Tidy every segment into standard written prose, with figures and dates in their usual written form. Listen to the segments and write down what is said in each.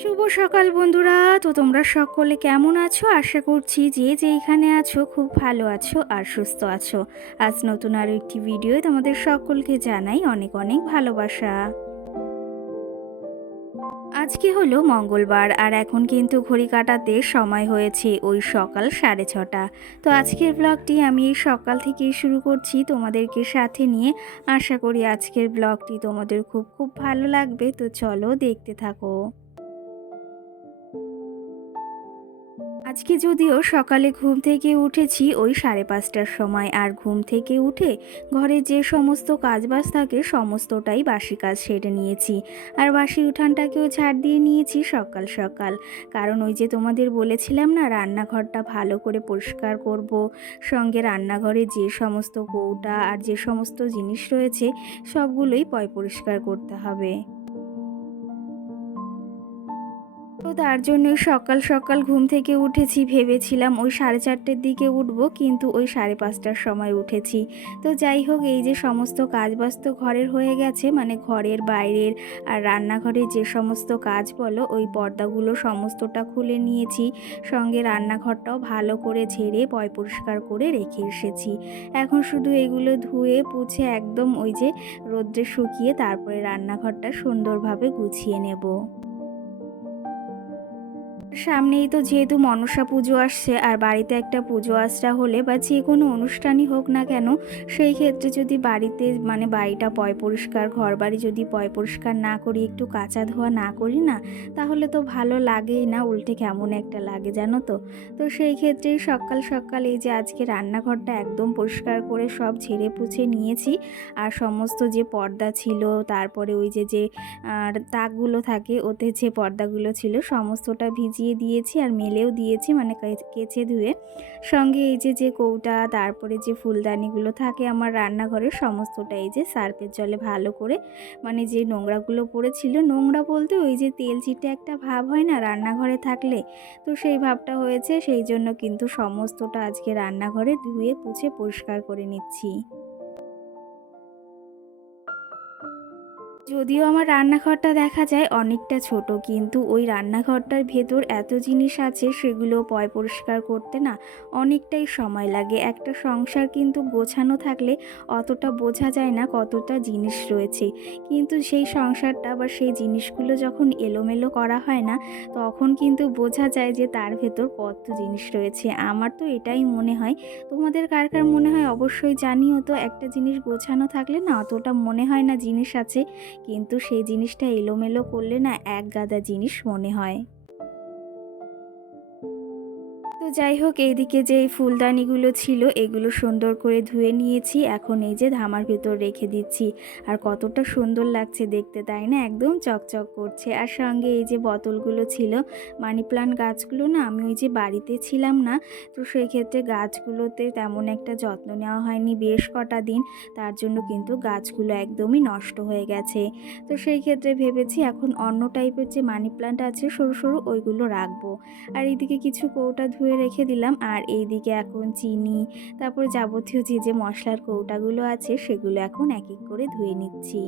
শুভ সকাল বন্ধুরা। তো তোমরা সকলে কেমন আছো? আশা করছি যে যেইখানে আছো খুব ভালো আছো আর সুস্থ আছো। আজ নতুন আরও একটি ভিডিওয় তোমাদের সকলকে জানাই অনেক অনেক ভালোবাসা। আজকে হলো মঙ্গলবার আর এখন কিন্তু ঘড়ি কাটাতে সময় হয়েছে ওই সকাল 6:30। তো আজকের ব্লগটি আমি এই সকাল থেকেই শুরু করছি তোমাদেরকে সাথে নিয়ে। আশা করি আজকের ব্লগটি তোমাদের খুব খুব ভালো লাগবে। তো চলো দেখতে থাকো। আজকে যদিও সকালে ঘুম থেকে উঠেছি ওই 5:30টার সময়, আর ঘুম থেকে উঠে ঘরে যে সমস্ত কাজবাজ থাকে সমস্তটাই বাসি কাজ সেরে নিয়েছি। আর বাসি উঠানটাকেও ঝাড় দিয়ে নিয়েছি সকাল সকাল, কারণ ওই যে তোমাদের বলেছিলাম না রান্নাঘরটা ভালো করে পরিষ্কার করব, সঙ্গে রান্নাঘরে যে সমস্ত কৌটা আর যে সমস্ত জিনিস রয়েছে সবগুলোই পরিষ্কার করতে হবে। তো তার জন্যই সকাল সকাল ঘুম থেকে উঠেছি। ভেবেছিলাম ওই 4:30টার দিকে উঠবো, কিন্তু ওই 5:30টার সময় উঠেছি। তো যাই হোক, এই যে সমস্ত কাজবাজ তো ঘরের হয়ে গেছে, মানে ঘরের বাইরের আর রান্নাঘরে যে সমস্ত কাজ বলো ওই পর্দাগুলো সমস্তটা খুলে নিয়েছি। সঙ্গে রান্নাঘরটাও ভালো করে ঝেড়ে পরিষ্কার করে রেখে এসেছি। এখন শুধু এগুলো ধুয়ে পুছে একদম ওই যে রোদ্রে শুকিয়ে তারপরে রান্নাঘরটা সুন্দরভাবে গুছিয়ে নেব। সামনেই তো যেহেতু মনসা পুজো আসছে, আর বাড়িতে একটা পুজো আচরা হলে বা যে কোনো অনুষ্ঠানই হোক না কেন, সেই ক্ষেত্রে যদি বাড়িতে মানে বাড়িটা পরিষ্কার, ঘর বাড়ি যদি পরিষ্কার না করি, একটু কাচা ধোয়া না করি না, তাহলে তো ভালো লাগেই না, উল্টে কেমন একটা লাগে জানো তো। তো সেই ক্ষেত্রেই সকাল সকাল এই যে আজকে রান্নাঘরটা একদম পরিষ্কার করে সব ঝেড়ে পুছে নিয়েছি। আর সমস্ত যে পর্দা ছিল, তারপরে ওই যে যে তাকগুলো থাকে ওতে যে পর্দাগুলো ছিল সমস্তটা ভিজিয়ে দিয়েছি আর মেলেও দিয়েছি, মানে কেচে ধুয়ে। সঙ্গে এই যে যে কৌটা তারপরে যে ফুলদানিগুলো থাকে আমার রান্নাঘরের সমস্তটা এই যে সার্ফের জলে ভালো করে, মানে যে নোংরাগুলো পড়েছিল, নোংরা বলতে ওই যে তেল চিটে একটা ভাব হয় না রান্নাঘরে থাকলে, তো সেই ভাবটা হয়েছে। সেই জন্য কিন্তু সমস্তটা আজকে রান্নাঘরে ধুয়ে পুছে পরিষ্কার করে নিচ্ছি। যদিও আমার রান্নাঘরটা দেখা যায় অনেকটা ছোট, কিন্তু ওই রান্নাঘরটার ভেতর এত জিনিস আছে সেগুলো পরিষ্কার করতে না অনেকটাই সময় লাগে। একটা সংসার কিন্তু গোছানো থাকলে অতটা বোঝা যায় না কতটা জিনিস রয়েছে, কিন্তু সেই সংসারটা বা সেই জিনিসগুলো যখন এলোমেলো করা হয় না, তখন কিন্তু বোঝা যায় যে তার ভেতর কত জিনিস রয়েছে। আমার তো এটাই মনে হয়। তোমাদের কার কার মনে হয় অবশ্যই জানিও তো। একটা জিনিস গোছানো থাকলে না অতটা মনে হয় না জিনিস আছে, কিন্তু সেই জিনিসটা এলোমেলো করলে না এক গাদা জিনিস মনে হয়। তো যাই হোক, এইদিকে যে এই ফুলদানিগুলো ছিল এগুলো সুন্দর করে ধুয়ে নিয়েছি। এখন এই যে ধামার ভেতর রেখে দিচ্ছি। আর কতটা সুন্দর লাগছে দেখতে, তাই না? একদম চকচক করছে। আর সঙ্গে এই যে বোতলগুলো ছিল, মানি প্লান্ট গাছগুলো না আমি ওই যে বাড়িতে ছিলাম না, তো সেই ক্ষেত্রে গাছগুলোতে তেমন একটা যত্ন নেওয়া হয়নি বেশ কটা দিন, তার জন্য কিন্তু গাছগুলো একদমই নষ্ট হয়ে গেছে। তো সেই ক্ষেত্রে ভেবেছি এখন অন্য টাইপের যে মানি প্লান্ট আছে সরু সরু ওইগুলো রাখবো। আর এইদিকে কিছু কৌটা ধুয়ে রেখে দিলাম, আর এইদিকে এখন চিনি, তারপরে যাবতীয় যে যে মশলার কৌটাগুলো আছে সেগুলো এখন এক এক করে ধুয়ে নিচ্ছি।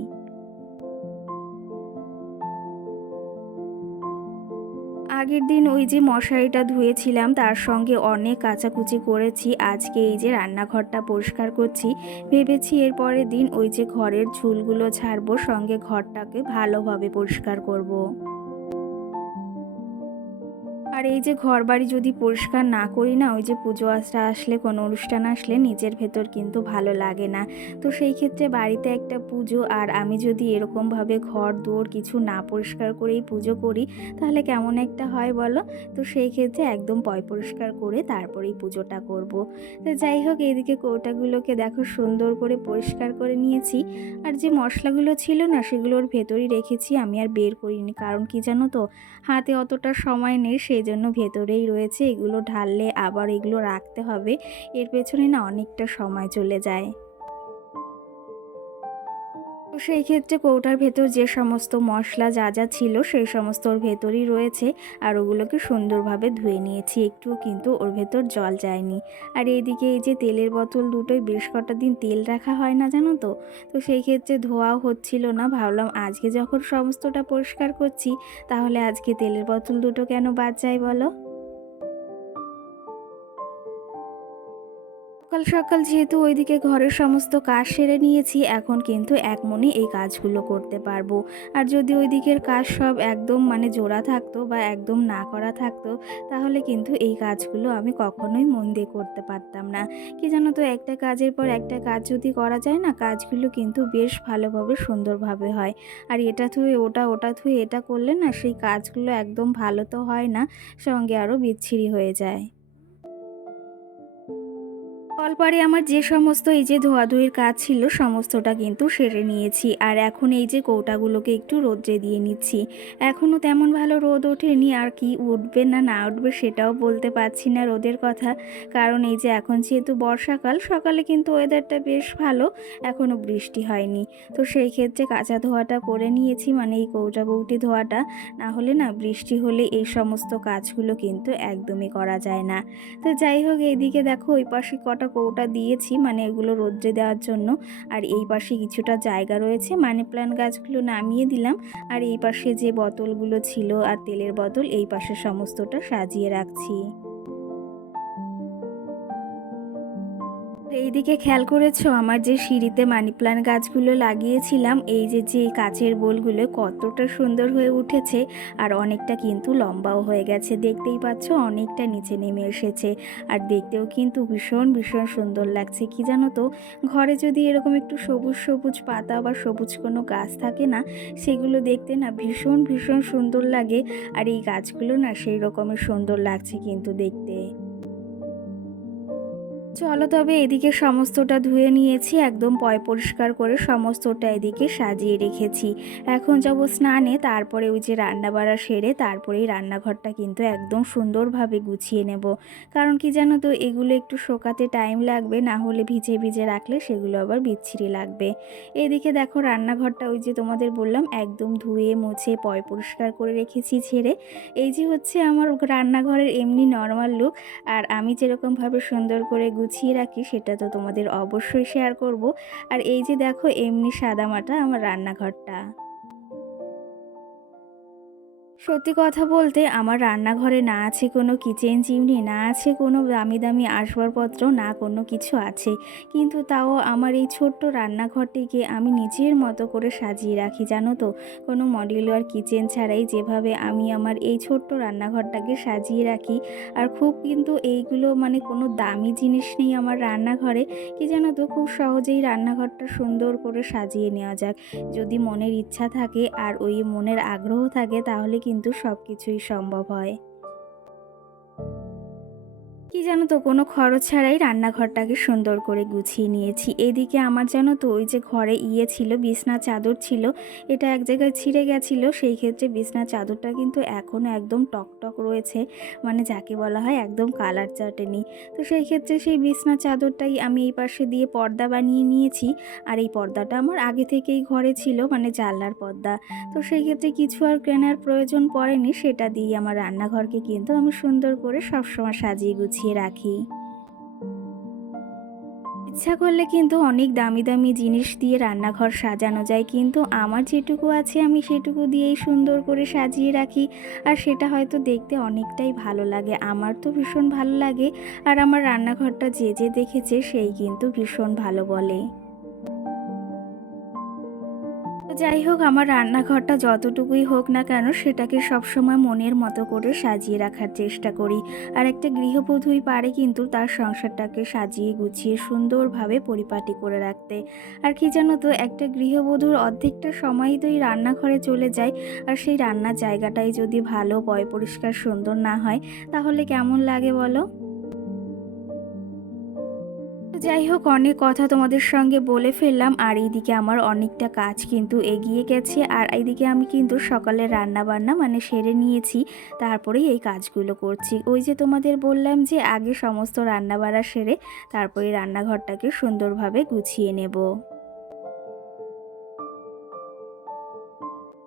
আগের দিন ওই যে মশারিটা ধুয়েছিলাম তার সঙ্গে অনেক কাচাকুচি করেছি। আজকে এই যে রান্নাঘরটা পরিষ্কার করছি, ভেবেছি এর পরের দিন ওই যে ঘরের ঝুলগুলো ছাড়বো, সঙ্গে ঘরটাকে ভালোভাবে পরিষ্কার করব। আর এই যে ঘরবাড়ি যদি পরিষ্কার না করি না, ওই যে পুজো আচরা আসলে কোনো অনুষ্ঠান আসলে নিজের ভেতর কিন্তু ভালো লাগে না। তো সেই ক্ষেত্রে বাড়িতে একটা পুজো আর আমি যদি এরকমভাবে ঘর দোর কিছু না পরিষ্কার করেই পুজো করি, তাহলে কেমন একটা হয় বলো? তো সেই ক্ষেত্রে একদম পরিষ্কার করে তারপরেই পুজোটা করব। তো যাই হোক, এইদিকে কৌটাগুলোকে দেখো সুন্দর করে পরিষ্কার করে নিয়েছি। আর যে মশলাগুলো ছিল না সেগুলোর ভেতরেই রেখেছি, আমি আর বের করিনি। কারণ কি জানো তো, হাতে অতটা সময় নেই, সেই জন্য ভেতরেই রয়েছে। এগুলো ঢাললে আবার এগুলো রাখতে হবে, এর পেছনে না অনেকটা সময় চলে যায়। তো সেই ক্ষেত্রে কৌটার ভেতর যে সমস্ত মশলা যা যা ছিল সেই সমস্ত ওর ভেতরই রয়েছে, আর ওগুলোকে সুন্দরভাবে ধুয়ে নিয়েছি, একটুও কিন্তু ওর ভেতর জল যায়নি। আর এইদিকে এই যে তেলের বোতল দুটোই বেশ কটা দিন তেল রাখা হয় না জানো তো, তো সেই ক্ষেত্রে ধোয়াও হচ্ছিল না। ভাবলাম আজকে যখন সমস্তটা পরিষ্কার করছি তাহলে আজকে তেলের বোতল দুটো কেন বাদ যায় বলো। সকাল সকাল যেহেতু ওইদিকে ঘরের সমস্ত কাজ সেরে নিয়েছি, এখন কিন্তু এক মনে এই কাজগুলো করতে পারবো। আর যদি ওই দিকের কাজ সব একদম মানে জোড়া থাকতো বা একদম না করা থাকতো, তাহলে কিন্তু এই কাজগুলো আমি কখনোই মন দিয়ে করতে পারতাম না। কি জানো তো, একটা কাজের পর একটা কাজ যদি করা যায় না, কাজগুলো কিন্তু বেশ ভালোভাবে সুন্দরভাবে হয়। আর এটা থুয়ে ওটা, ওটা থুয়ে এটা করলে না সেই কাজগুলো একদম ভালো তো হয় না, সঙ্গে আরও বিচ্ছিরি হয়ে যায়। কলপাড়ে আমার যে সমস্ত এই যে ধোয়াধুয়ির কাজ ছিল সমস্তটা কিন্তু সেরে নিয়েছি। আর এখন এই যে কৌটাগুলোকে একটু রোদ্রে দিয়ে নিচ্ছি। এখনও তেমন ভালো রোদ ওঠেনি, আর কি উঠবে না না উঠবে সেটাও বলতে পারছি না রোদের কথা। কারণ এই যে এখন যেহেতু বর্ষাকাল, সকালে কিন্তু ওয়েদারটা বেশ ভালো, এখনও বৃষ্টি হয়নি। তো সেই ক্ষেত্রে কাঁচা ধোয়াটা করে নিয়েছি, মানে এই কৌটা বৌটি ধোয়াটা। না হলে না বৃষ্টি হলে এই সমস্ত কাজগুলো কিন্তু একদমই করা যায় না। তো যাই হোক, এইদিকে দেখো ওই পাশে কটা কৌটা দিয়েছি, মানে এগুলো রোদ্রে দেওয়ার জন্য। আর এই পাশে কিছুটা জায়গা রয়েছে, মানি প্ল্যান্ট গাছগুলো নামিয়ে দিলাম। আর এই পাশে যে বোতলগুলো ছিল আর তেলের বোতল, এই পাশে সমস্তটা সাজিয়ে রাখছি। এইদিকে খেয়াল করেছো আমার যে সিঁড়িতে মানি প্ল্যান্ট গাছগুলো লাগিয়েছিলাম, এই যে যে কাচের বোলগুলো কতটা সুন্দর হয়ে উঠেছে, আর অনেকটা কিন্তু লম্বাও হয়ে গেছে, দেখতেই পাচ্ছ অনেকটা নিচে নেমে এসেছে। আর দেখতেও কিন্তু ভীষণ ভীষণ সুন্দর লাগছে। কি জানো তো, ঘরে যদি এরকম একটু সবুজ সবুজ পাতা বা সবুজ কোনো গাছ থাকে না, সেগুলো দেখতে না ভীষণ ভীষণ সুন্দর লাগে। আর এই গাছগুলো না সেই রকমের সুন্দর লাগছে কিন্তু দেখতে। চলো তবে এদিকে সমস্তটা ধুয়ে নিয়েছি, একদম পরিষ্কার করে সমস্তটা এদিকে সাজিয়ে রেখেছি। এখন যাব স্নানে, তারপরে ওই যে রান্না বাড়া সেরে তারপরেই রান্নাঘরটা কিন্তু একদম সুন্দরভাবে গুছিয়ে নেব। কারণ কি জানো তো, এগুলো একটু শোকাতে টাইম লাগবে, না হলে ভিজে ভিজে রাখলে সেগুলো আবার বিচ্ছিরি লাগবে। এদিকে দেখো রান্নাঘরটা ওই যে তোমাদের বললাম একদম ধুয়ে মুছে পরিষ্কার করে রেখেছি ছেড়ে। এই যে হচ্ছে আমার রান্নাঘরের এমনি নর্মাল লুক। আর আমি যেরকমভাবে সুন্দর করে গুছিয়ে রাখি সেটা তো তোমাদের অবশ্যই শেয়ার করব। আর এই যে দেখো এমনি সাদামাটা আমার রান্নাঘরটা। সত্যি কথা বলতে আমার রান্নাঘরে না আছে কোনো কিচেন চিমনি, না আছে কোনো দামি দামি আসবাবপত্র, না কোনো কিছু আছে। কিন্তু তাও আমার এই ছোট্ট রান্নাঘরটিকে আমি নিজের মতো করে সাজিয়ে রাখি জানো তো। কোনো মডিউলার কিচেন ছাড়াই যেভাবে আমি আমার এই ছোট্ট রান্নাঘরটাকে সাজিয়ে রাখি। আর খুব কিন্তু এইগুলো মানে কোনো দামি জিনিস নেই আমার রান্নাঘরে। কি জানো তো, খুব সহজেই রান্নাঘরটা সুন্দর করে সাজিয়ে নেওয়া যায় যদি মনের ইচ্ছা থাকে আর ওই মনের আগ্রহ থাকে, তাহলে কিন্তু সব কিছুই সম্ভব হয়। কি জানো তো, কোনো খরচ ছাড়াই রান্নাঘরটাকে সুন্দর করে গুছিয়ে নিয়েছি। এদিকে আমার জানো তো ওই যে ঘরে ছিল, বিছনা চাদর ছিল, এটা এক জায়গায় ছিঁড়ে গেছিলো, সেই ক্ষেত্রে বিছনা চাদরটা কিন্তু এখনও একদম টকটক রয়েছে, মানে যাকে বলা হয় একদম কালার চাটেনি। তো সেই ক্ষেত্রে সেই বিছনা চাদরটাই আমি এই পাশে দিয়ে পর্দা বানিয়ে নিয়েছি। আর এই পর্দাটা আমার আগে থেকেই ঘরে ছিল, মানে জানলার পর্দা। তো সেই ক্ষেত্রে কিছু আর কেনার প্রয়োজন পড়েনি, সেটা দিয়ে আমার রান্নাঘরকে কিন্তু আমি সুন্দর করে সবসময় সাজিয়ে গুছিয়ে রাখি। ইচ্ছা করলে কিন্তু অনেক দামি দামি জিনিস দিয়ে রান্নাঘর সাজানো যায়, কিন্তু আমার যেটুকু আছে আমি সেটুকু দিয়েই সুন্দর করে সাজিয়ে রাখি। আর সেটা হয়তো দেখতে অনেকটাই ভালো লাগে, আমার তো ভীষণ ভালো লাগে। আর আমার রান্নাঘরটা যে যে দেখেছে সেই কিন্তু ভীষণ ভালো বলে। তো যাই হোক, আমার রান্নাঘরটা যতটুকুই হোক না কেন সেটাকে সবসময় মনের মতো করে সাজিয়ে রাখার চেষ্টা করি। আর একটা গৃহবধূই পারে কিন্তু তার সংসারটাকে সাজিয়ে গুছিয়ে সুন্দরভাবে পরিপাটি করে রাখতে। আর কি জানো তো, একটা গৃহবধূর অর্ধেকটা সময়ই তো এই রান্নাঘরে চলে যায়। আর সেই রান্নার জায়গাটাই যদি ভালো পরিষ্কার সুন্দর না হয়, তাহলে কেমন লাগে বলো। যাই হোক, অনেক কথা তোমাদের সঙ্গে বলে ফেললাম। আর এইদিকে আমার অনেকটা কাজ কিন্তু এগিয়ে গেছে, আর এইদিকে আমি কিন্তু সকালে রান্না বান্না মানে সেরে নিয়েছি, তারপরেই এই কাজগুলো করছি। ওই যে তোমাদের বললাম যে আগে সমস্ত রান্না বাড়া সেরে তারপরে রান্নাঘরটাকে সুন্দরভাবে গুছিয়ে নেব।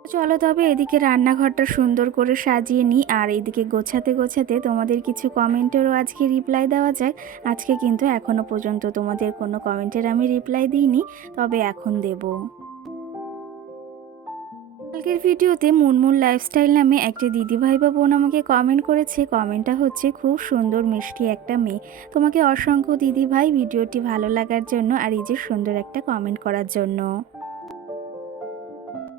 চলো তবে এদিকে রান্নাঘরটা সুন্দর করে সাজিয়ে নিই, আর এদিকে গোছাতে গোছাতে তোমাদের কিছু কমেন্টেরও আজকে রিপ্লাই দেওয়া যাক। আজকে কিন্তু এখনও পর্যন্ত তোমাদের কোনো কমেন্টের আমি রিপ্লাই দিইনি, তবে এখন দেব। কালকের ভিডিওতে মুনমুন লাইফস্টাইল নামে একটি দিদিভাই বা বোন আমাকে কমেন্ট করেছে। কমেন্টটা হচ্ছে, খুব সুন্দর মিষ্টি একটা মেয়ে। তোমাকে অসংখ্য দিদিভাই ভিডিওটি ভালো লাগার জন্য আর এই যে সুন্দর একটা কমেন্ট করার জন্য।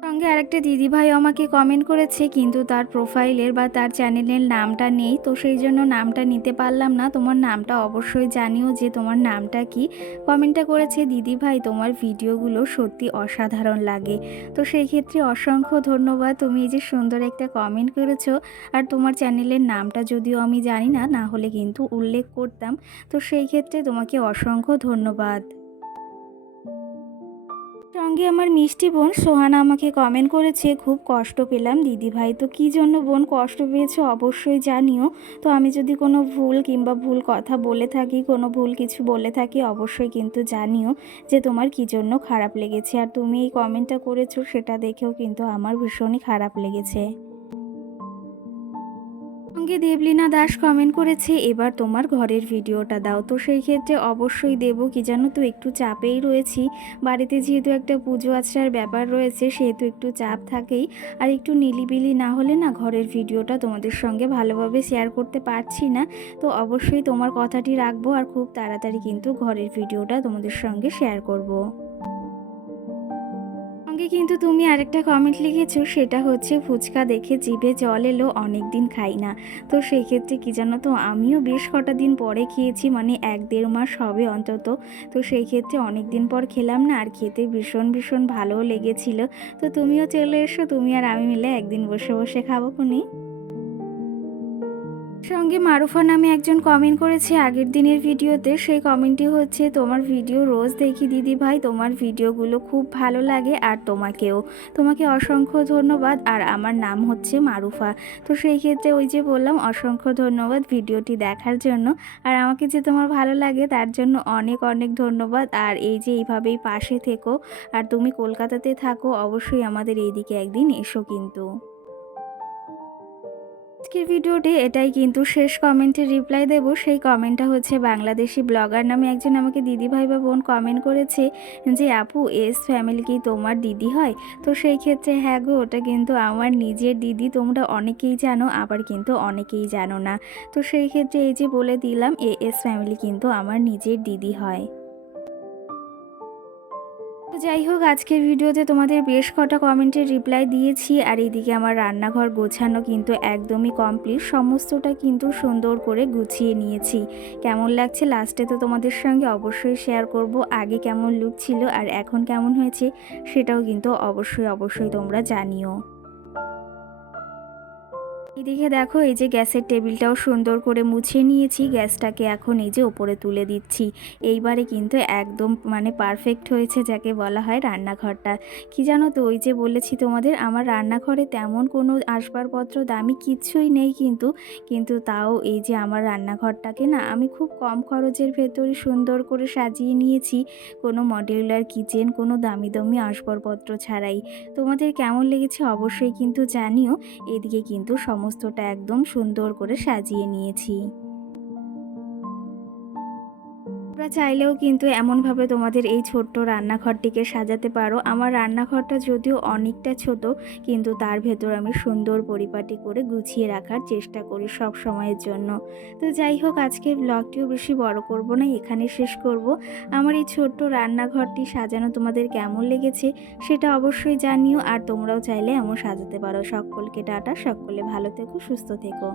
সঙ্গে আরেকটা দিদিভাই আমাকে কমেন্ট করেছে, কিন্তু তার প্রোফাইলের বা তার চ্যানেলের নামটা নেই, তো সেই জন্য নামটা নিতে পারলাম না। তোমার নামটা অবশ্যই জানিও যে তোমার নামটা কি। কমেন্টটা করেছে, দিদিভাই তোমার ভিডিওগুলো সত্যি অসাধারণ লাগে। তো সেই ক্ষেত্রে অসংখ্য ধন্যবাদ, তুমি এই যে সুন্দর একটা কমেন্ট করেছো। আর তোমার চ্যানেলের নামটা যদিও আমি জানি না, না হলে কিন্তু উল্লেখ করতাম। তো সেই ক্ষেত্রে তোমাকে অসংখ্য ধন্যবাদ। সঙ্গে আমার মিষ্টি বোন সোহানা আমাকে কমেন্ট করেছে, খুব কষ্ট পেলাম দিদিভাই। তো কী জন্য বোন কষ্ট পেয়েছো অবশ্যই জানিও। তো আমি যদি কোনো ভুল কিংবা ভুল কথা বলে থাকি, কোনো ভুল কিছু বলে থাকি, অবশ্যই কিন্তু জানিও যে তোমার কী জন্য খারাপ লেগেছে। আর তুমি এই কমেন্টটা করেছো সেটা দেখেও কিন্তু আমার ভীষণই খারাপ লেগেছে। সঙ্গে দেবলীনা দাস কমেন্ট করেছে, এবার তোমার ঘরের ভিডিওটা দাও। তো সেই ক্ষেত্রে অবশ্যই দেব, কি জানো তো একটু চাপেই রয়েছি। বাড়িতে যেহেতু একটা পুজো আচার ব্যাপার রয়েছে, সেহেতু একটু চাপ থাকেই। আর একটু নিলিবিলি না হলে না ঘরের ভিডিওটা তোমাদের সঙ্গে ভালোভাবে শেয়ার করতে পারছি না। তো অবশ্যই তোমার কথাটি রাখবো, আর খুব তাড়াতাড়ি কিন্তু ঘরের ভিডিওটা তোমাদের সঙ্গে শেয়ার করব। সঙ্গে কিন্তু তুমি আরেকটা কমেন্ট লিখেছো, সেটা হচ্ছে, ফুচকা দেখে জিভে জল এলো, অনেক দিন খাই না। তো সেই ক্ষেত্রে কি জানো তো, আমিও বেশ কটা দিন পরে খেয়েছি, মানে 1-1.5 মাস হবে অন্তত। তো সেই ক্ষেত্রে অনেক দিন পর খেলাম না, আর খেতে ভীষণ ভীষণ ভালোও লেগেছিল। তো তুমিও চলে এসো, তুমি আর আমি মিলে একদিন বসে বসে খাবো খুনি। সঙ্গে মারুফা নামে একজন কমেন্ট করেছে আগের দিনের ভিডিওতে। সেই কমেন্টটি হচ্ছে, তোমার ভিডিও রোজ দেখি দিদিভাই, তোমার ভিডিওগুলো খুব ভালো লাগে, আর তোমাকে অসংখ্য ধন্যবাদ। আর আমার নাম হচ্ছে মারুফা। তো সেই ক্ষেত্রে ওই যে বললাম, অসংখ্য ধন্যবাদ ভিডিওটি দেখার জন্য। আর আমাকে যে তোমার ভালো লাগে তার জন্য অনেক অনেক ধন্যবাদ। আর এই যে এইভাবেই পাশে থেকো, আর তুমি কলকাতাতে থাকো, অবশ্যই আমাদের এইদিকে একদিন এসো কিন্তু। আজকের ভিডিওতে এটাই কিন্তু শেষ কমেন্টের রিপ্লাই দেব। সেই কমেন্টটা হচ্ছে, বাংলাদেশি ব্লগার নামে একজন আমাকে দিদিভাই বা বোন কমেন্ট করেছে যে, আপু এস ফ্যামিলি কি তোমার দিদি হয়? তো সেই ক্ষেত্রে হ্যাঁ গো, ওটা কিন্তু আমার নিজের দিদি। তোমরা অনেকেই জানো, আবার কিন্তু অনেকেই জানো না। তো সেই ক্ষেত্রে এই যে বলে দিলাম, এস ফ্যামিলি কিন্তু আমার নিজের দিদি হয়। তো যাই হোক, আজকের ভিডিওতে তোমাদের বেশ কটা কমেন্টের রিপ্লাই দিয়েছি। আর এইদিকে আমার রান্নাঘর গোছানো কিন্তু একদমই কমপ্লিট, সমস্তটা কিন্তু সুন্দর করে গুছিয়ে নিয়েছি। কেমন লাগছে লাস্টে তো তোমাদের সঙ্গে অবশ্যই শেয়ার করব, আগে কেমন লুক ছিল আর এখন কেমন হয়েছে সেটাও কিন্তু অবশ্যই অবশ্যই তোমরা জানিও। এদিকে দেখো, এই যে গ্যাসের টেবিলটাও সুন্দর করে মুছিয়ে নিয়েছি, গ্যাসটাকে এখন এই যে ওপরে তুলে দিচ্ছি। এইবারে কিন্তু একদম মানে পারফেক্ট হয়েছে, যাকে বলা হয় রান্নাঘরটা। কি জানো তো, ওই যে বলেছি তোমাদের, আমার রান্নাঘরে তেমন কোনো আসবাবপত্র দামি কিচ্ছুই নেই, কিন্তু তাও এই যে আমার রান্নাঘরটাকে না আমি খুব কম খরচের ভেতরে সুন্দর করে সাজিয়ে নিয়েছি, কোনো মডিউলার কিচেন, কোনো দামি দামি আসবাবপত্র ছাড়াই। তোমাদের কেমন লেগেছে অবশ্যই কিন্তু জানিও। এদিকে কিন্তু সমস্তটা একদম সুন্দর করে সাজিয়ে নিয়েছি। তোমরা চাইলেও কিন্তু এমনভাবে তোমাদের এই ছোট্ট রান্নাঘরটিকে সাজাতে পারো। আমার রান্নাঘরটা যদিও অনেকটা ছোট, কিন্তু তার ভেতর আমি সুন্দর পরিপাটি করে গুছিয়ে রাখার চেষ্টা করি সব সময়ের জন্য। তো যাই হোক, আজকের ব্লগটিও বেশি বড় করব না, এখানে শেষ করব। আমার এই ছোট্ট রান্নাঘরটি সাজানো তোমাদের কেমন লেগেছে সেটা অবশ্যই জানিও। আর তোমরাও চাইলে এমন সাজাতে পারো। সকলকে টাটা, সকলে ভালো থেকো, সুস্থ থেকো।